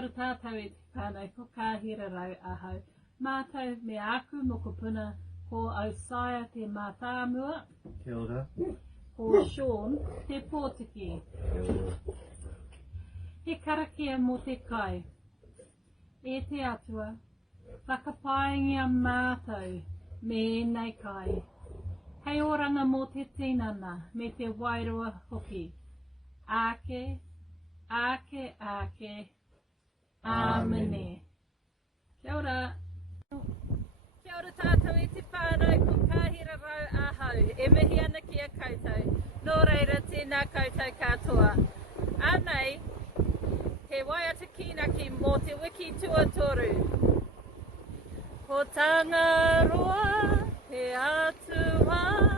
ora tātou e te whānau ko kāhira rau ahau. Mātou me aku moko puna ko Ausaia te mātāmua. Kia ora. Ko Sean te pōtiki. Kia ora. He karakia mo te kai. E te atua, whakapaingia mātou me enei kai. Hei oranga mō te tinana me te wairua hoki. Ake, ake, ake. Āmene. Kia ora. Kia ora tātou e te whānau ko kāhira rau ahau. E mihi ana ki a koutou. Nō reira tēnā koutou katoa. Ānei, he waiata kinaki mō te wiki tuatoru. Ko Tangaroa, he atua.